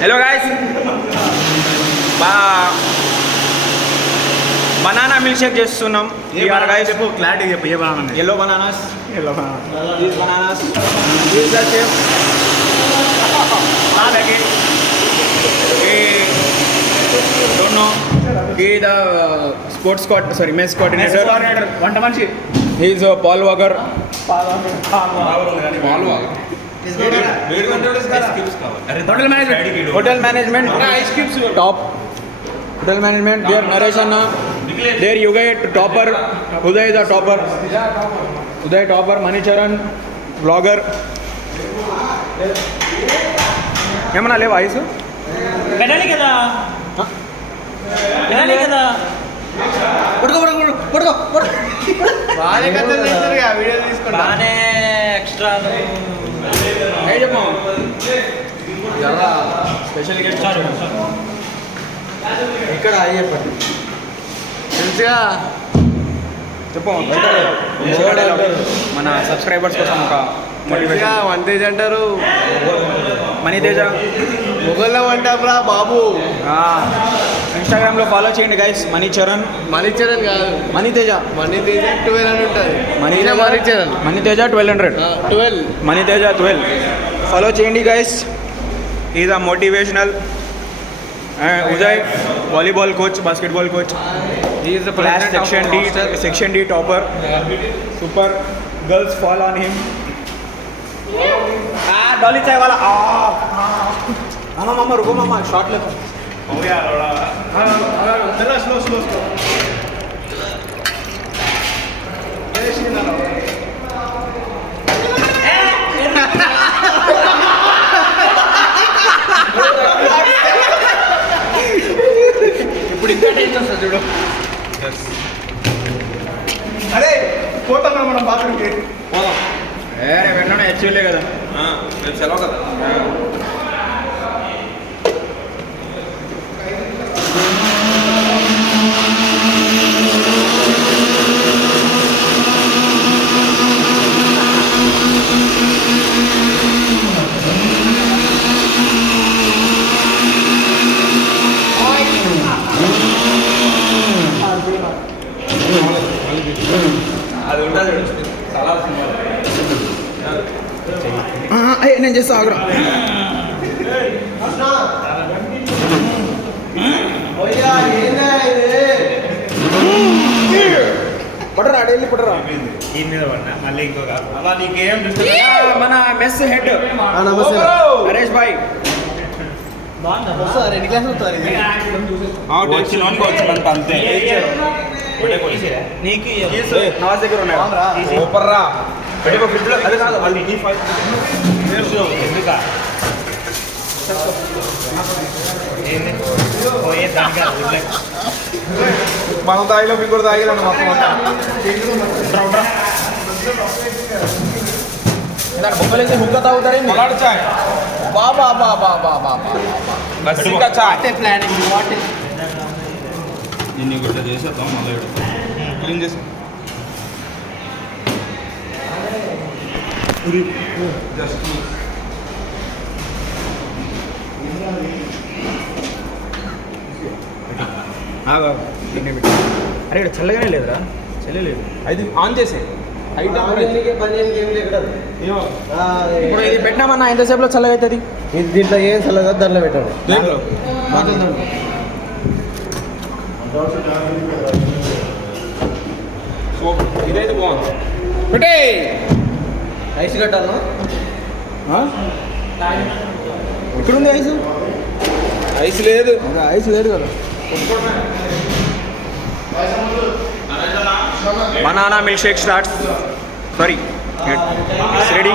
Hello guys. Banana milkshake చేస్తున్నాం. Here guys. చెప్పు clarity చెప్పు ఏ banana? Yellow bananas. yellow banana. These bananas. These are shape. Again. Don't know. He the sports men's coordinator. వంట మనిషి. He is Paul Walker. Hotel management. Top. Hotel management. There Naresh Anna. There Yugai topper. Uday the topper. Uday topper. Manicharan vlogger. ఏమన్నా లేవా ice పెట్టాలి కదా పెట్టాలి కదా బాగానే extra చెప్పు స్పెషల్ గెస్ట్ ఇక్కడ చెప్పండి తెలుసుగా చెప్పు మన సబ్స్క్రైబర్స్ కోసం ఒక మోటివేషన్ వంటేజ్ అంటారు మనీతేజ మొగల్లో అంటారా బాబు. ఇన్స్టాగ్రామ్లో ఫాలో చేయండి గైస్. మనీచరణ్ కాదు మనీతేజ 12 అని ఉంటుంది. మనీతేజ 1200 మనీతేజ 12 ఫాలో చేయండి guys. Is a motivational Uday volleyball coach basketball coach class section D topper super girls follow on him Dolly चाय वाला मामा मामा रुको मामा शॉट लेता हो गया थोड़ा स्लो ఇప్పుడు ఇంకా టెన్షన్ వస్తుంది చూడు. అరే పోతాం మనం బాత్రూమ్కి. రేపు ఎన్నో యాక్చువల్లే కదా, రేపు సెలవు కదా. అది ఉంటుంది చాలా నేను చేస్తా ఆగ్రా. పడరా డైలీ పడరా. మన మెస్ హెడ్ నరేష్ భాయ్ ఎన్ని క్లాస్ అవుతారు అంతే. నవాజ్ దగ్గర ఉన్నాయి సూపర్రా. అదే కాదు మన తాగిలో మీకు కూడా తాగిలండి బొమ్మలేసి హుక్క తాగుతారే చాయ్ బాబా బాబా బాబా దీన్ని ఇట్లా చేసేద్దాం, మళ్ళీ క్లీన్ చేసి జస్ట్ అరే ఇక్కడ చల్లగానే లేదురా, చల్లలేదు. అది ఆన్ చేసే ఇప్పుడు ఇది పెట్టినామన్నా ఎంతసేపులో చల్లగా అవుతుంది? దీంట్లో ఏం చల్లగా దాంట్లో పెట్టండి. ఇదైతే బాగుంది. పెట్టే ఐస్ కట్టాను. ఇక్కడుంది ఐస్. ఐస్ లేదు, ఐస్ లేదు కదా. Banana milk shake starts. Sorry, it's ready.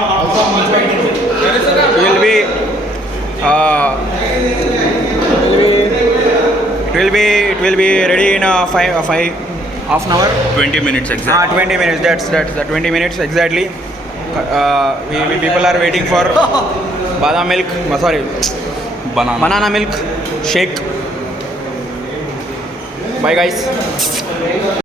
It will be ready in half an hour. 20 minutes exactly. 20 minutes. That's the 20 minutes exactly. We people are waiting for badam milk. Banana milk shake. Bye guys.